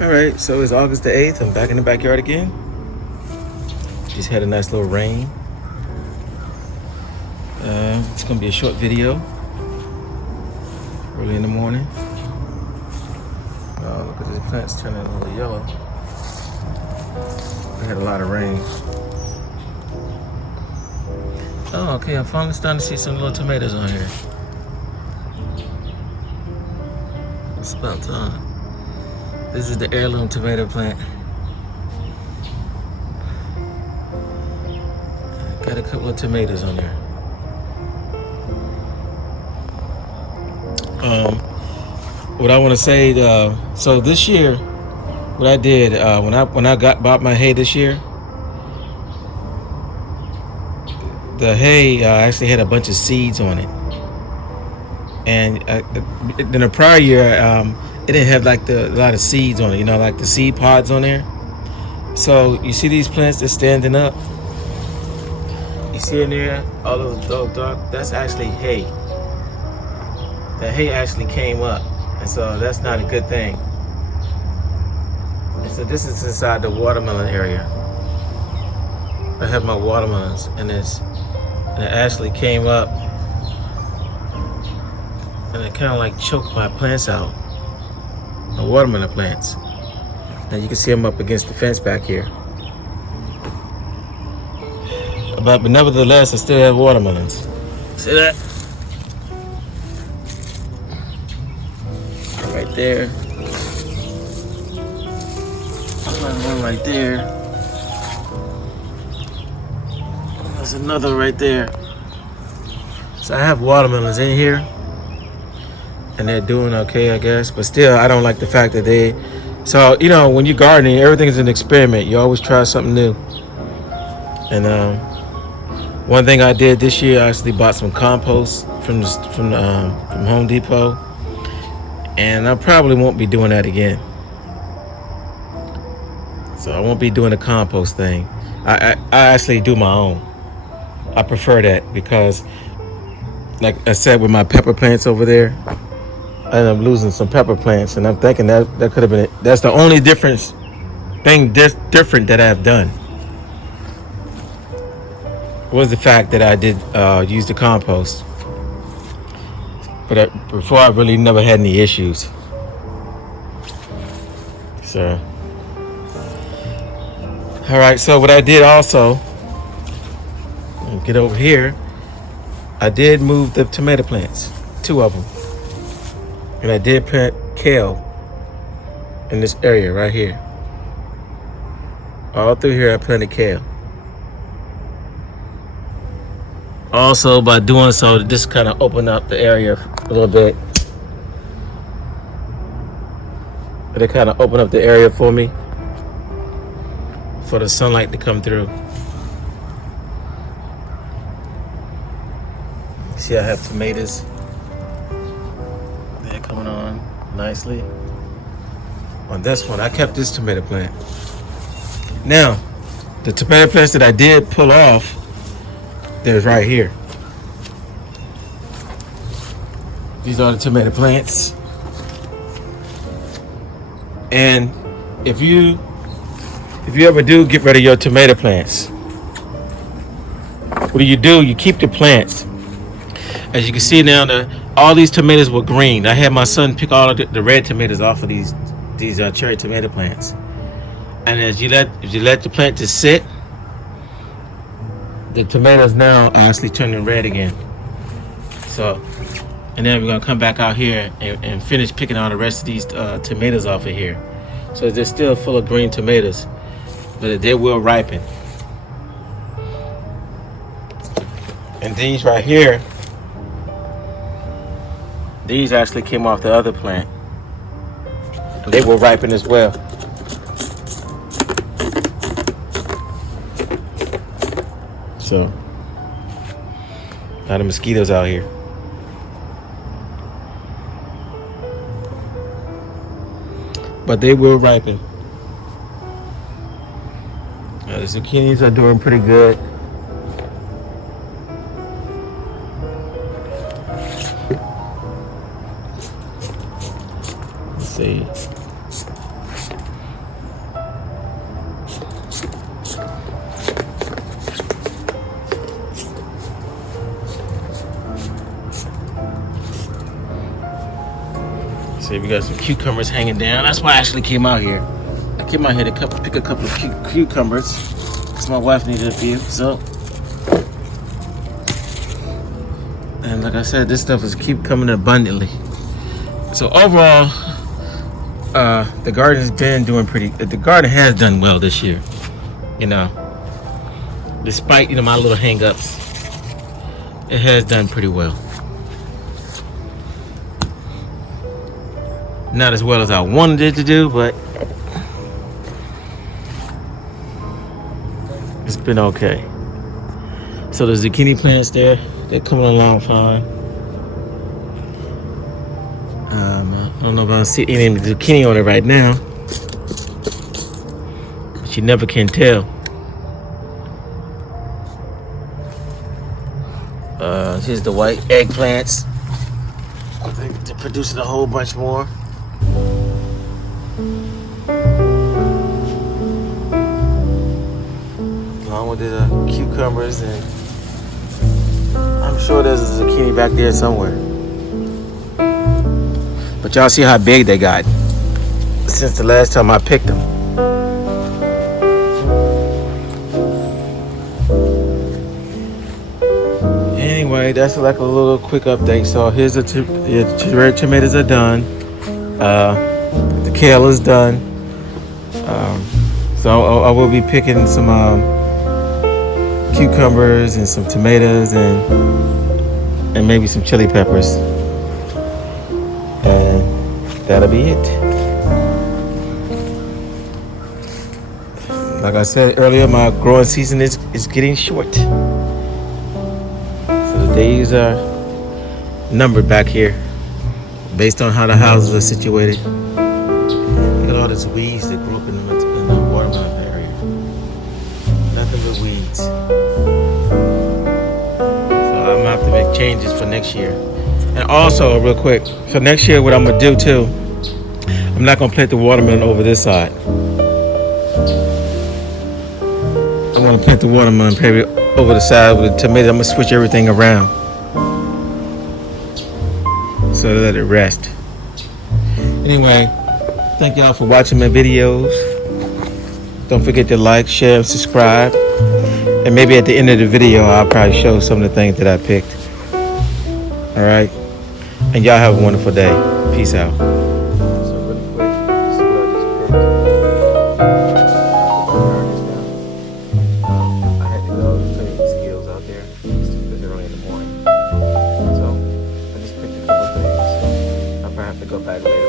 Alright, so it's August the 8th. I'm back in the backyard again. Just had a nice little rain. It's gonna be a short video. Early in the morning. Oh, look at these plants turning a little yellow. We had a lot of rain. Oh, okay, I'm finally starting to see some little tomatoes on here. It's about time. This is the heirloom tomato plant. Got a couple of tomatoes on there. What I want to say, so this year, what I did when I bought my hay this year, the hay actually had a bunch of seeds on it, and in the prior year, it didn't have like a lot of seeds on it, like the seed pods on there. So you see these plants that's standing up. You see in there, all those dark, that's actually hay. The hay actually came up, and so that's not a good thing. And so this is inside the watermelon area. I have my watermelons, and it actually came up, and it kind of like choked my plants out, the watermelon plants. And you can see them up against the fence back here. But nevertheless, I still have watermelons. See that? Right there. One right there. There's another right there. So I have watermelons in here, and they're doing okay, I guess. But still, I don't like the fact that they. So when you're gardening, everything's an experiment. You always try something new. And one thing I did this year, I actually bought some compost from Home Depot, and I probably won't be doing that again. So I won't be doing the compost thing. I actually do my own. I prefer that because, like I said, with my pepper plants over there, I ended up losing some pepper plants, and I'm thinking that could have been it. That's the only different that I've done. Was the fact that I did use the compost, but before I really never had any issues. So, all right. So what I did also, get over here, I did move the tomato plants, 2 of them, and I did plant kale in this area right here. All through here, I planted kale. Also, by doing so, this kind of opened up the area a little bit. But it kind of opened up the area for me, for the sunlight to come through. See, I have tomatoes. They're coming on nicely. On this one, I kept this tomato plant. Now, the tomato plants that I did pull off, there's right here. These are the tomato plants. And if you ever do get rid of your tomato plants, what do? You keep the plants. As you can see now, all these tomatoes were green. I had my son pick all of the red tomatoes off of these cherry tomato plants. And if you let the plant just sit, the tomatoes now are actually turning red again. So, and then we're gonna come back out here and finish picking all the rest of these tomatoes off of here. So they're still full of green tomatoes, but they will ripen. And these right here, these actually came off the other plant. And they will ripen as well. So, a lot of mosquitoes out here. But they will ripen. The zucchinis are doing pretty good. Let's see. got some cucumbers hanging down. That's why I actually came out here. I came out here to pick a couple of cucumbers because my wife needed a few. So, and like I said, this stuff is keep coming abundantly. So overall, the garden has been doing pretty. The garden has done well this year. You know, despite my little hang-ups, it has done pretty well. Not as well as I wanted it to do, but it's been okay. So the zucchini plants there, they're coming along fine. I don't know if I see any zucchini on it right now, but you never can tell. Here's the white eggplants. I think they're producing a whole bunch more. Along with the cucumbers, and I'm sure there's a zucchini back there somewhere. But y'all see how big they got since the last time I picked them. Anyway, that's like a little quick update. So here's the red tomatoes are done. The kale is done. So I will be picking some cucumbers and some tomatoes and maybe some chili peppers. And that'll be it. Like I said earlier, my growing season is getting short. So the days are numbered back here based on how the houses are situated. Look at all these weeds that grew up in the watermelon area. Nothing but weeds. So I'm gonna have to make changes for next year. And also, real quick, so next year what I'm gonna do too, I'm not gonna plant the watermelon over this side. I'm gonna plant the watermelon maybe over the side with the tomato. I'm gonna switch everything around so to let it rest. Anyway, thank y'all for watching my videos. Don't forget to like, share, and subscribe. And maybe at the end of the video, I'll probably show some of the things that I picked. All right. And y'all have a wonderful day. Peace out. So really quick, this is what I just picked. I had to go clean the skills out there because they're early in the morning. So I just picked a couple of things. I'll probably have to go back later.